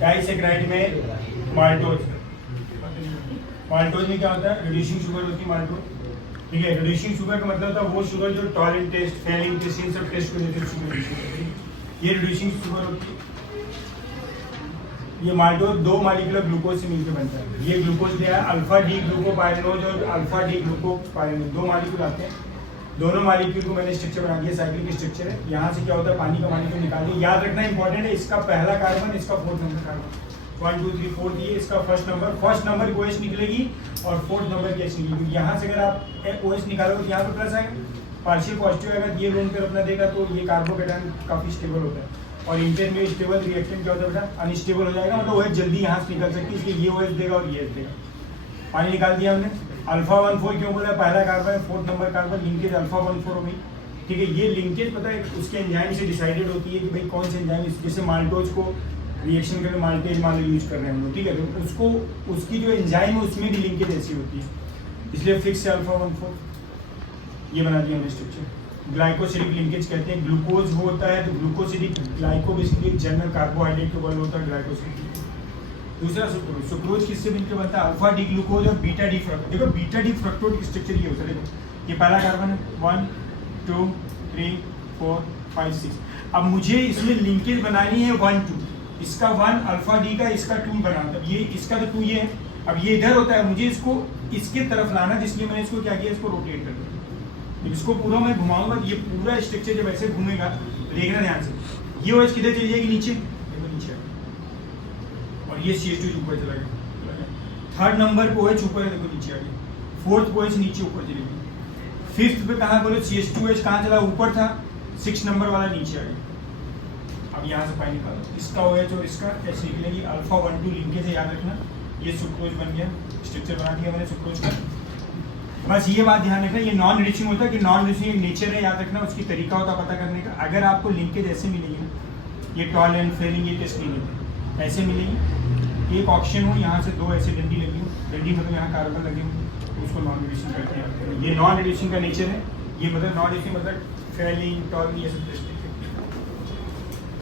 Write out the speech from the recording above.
Disaccharide में maltose. Maltose में क्या होता है? रिड्यूसिंग शुगर होती है माल्टोज, ठीक है। रिड्यूसिंग शुगर का मतलब होता है वो शुगर जो टॉयलेट टेस्ट, फेलिंग टेस्ट, इन सब टेस्ट को रिलेटेड शुगर होती है, ये रिड्यूसिंग शुगर होती है। ये माल्टोज 2 मॉलिक्यूलर ग्लूकोज से मिलकर बनता है। ये ग्लूकोज दिया है अल्फा डी ग्लूकोपाइरेनोज और अल्फा डी ग्लूकोपाइरेनोज, 2 मॉलिक्यूल आते हैं। दोनों मॉलिक्यूल को मैंने स्ट्रक्चर बना दिया, साइक्लिक स्ट्रक्चर है। यहाँ से क्या होता है? पानी का मॉलिक्यूल निकाल दिया। याद रखना इंपॉर्टेंट है, इसका पहला कार्बन, इसका 4th नंबर कार्बन, 1 2 3 4 ये इसका फर्स्ट नंबर की OH निकलेगी और 4th नंबर की H निकलेगी। यहाँ से अगर आप OH निकालोगे तो यहाँ पे प्लस आएगा, पार्शियल पॉजिटिव आएगा, ये लोन पर अपना देगा तो ये कार्बोकेटायन काफी स्टेबल होता है। और इंटरमीडिएट स्टेबल रिएक्टेंट क्या होता है बेटा? अनस्टेबल हो जाएगा, मतलब OH जल्दी यहाँ से निकल सकती है, इसलिए ये OH देगा और ये H देगा। पानी निकाल दिया हमने। अल्फा 1,4 क्यों बोला? पहला carbon, 4th number carbon, linkage alpha 1,4 हो गई, ठीक है। ये लिंकेज पता है उसके एंजाइम से डिसाइडेड होती है कि भाई कौन से एंजाइम, जैसे माल्टोज को रिएक्शन करने माल्टेज मान लो यूज कर रहे हैं हम लोग, ठीक है, तो उसको उसकी जो एंजाइम है उसमें भी लिंकेज ऐसी होती है, इसलिए फिक्स है अल्फा 1,4। ये बना दिया हमने स्ट्रक्चर। ग्लाइकोसिडिक लिंकेज कहते हैं। ग्लूकोज होता है तो ग्लूकोसिडिक, ग्लाइको बेसिकली एक जनरल कार्बोहाइड्रेट के वर्ड होता है ग्लाइकोसिडिक। दूसरा सुक्रोज। सुक्रोज किससे मिलकर बनता है? अल्फा डी ग्लूकोज और बीटा डी फ्रक्टोज। देखो बीटा डी फ्रक्टोज की स्ट्रक्चर ये होता है, देखो ये पहला कार्बन है, 1 2 3 4 5 6। अब मुझे इसमें लिंकेज बनानी है 1 2, इसका 1 अल्फा डी का, इसका 2 बना, तब ये इसका तो 2 ये है, अब ये इधर होता है, मुझे इसको इसके तरफ लाना, जिसलिए मैंने इसको क्या किया, इसको रोटेट कर दिया। इसको पूरा मैं घुमाऊंगा, ये पूरा स्ट्रक्चर जब ऐसे घूमेगा, देखना ध्यान से, ये OH किधर चली जाएगी? नीचे, देखो नीचे, और ये CH2 ऊपर चला गया। 3rd नंबर पे OH ऊपर है, देखो नीचे आ गया। 4th पे OH नीचे ऊपर चली गई। 5th पे कहाँ बोले? CH2H कहाँ चला? ऊपर था। 6 नंबर वाला नीचे आ गया। अब यहाँ से पानी निकालो, इसका OH और इसका H निकलेगी। अल्फा 1 2 लिंकेज है, याद रखना। ये सुक्रोज बन गया, स्ट्रक्चर बना दिया मैंने सुक्रोज का। बस ये बात ध्यान रखना, ये नॉन रिड्यूसिंग होता है कि नॉन रिड्यूसिंग नेचर है, याद रखना, उसकी तरीका होता है पता करने का। अगर आपको लिंकेज ऐसे मिलेगी, ये टॉल फेलिंग, ये टेस्ट नहीं लेते, ऐसे मिलेगी, एक ऑक्सीजन हो, यहाँ से 2 ऐसे डंडी लगी हो, डंडी मतलब यहाँ कार्बन लगे हो, उसको नॉन रिड्यूसिंग कहते हैं। ये नॉन रिड्यूसिंग का नेचर है, ये मतलब नॉन रिड्यूसिंग मतलब फेलिंग, टॉल, ये सब टेस्ट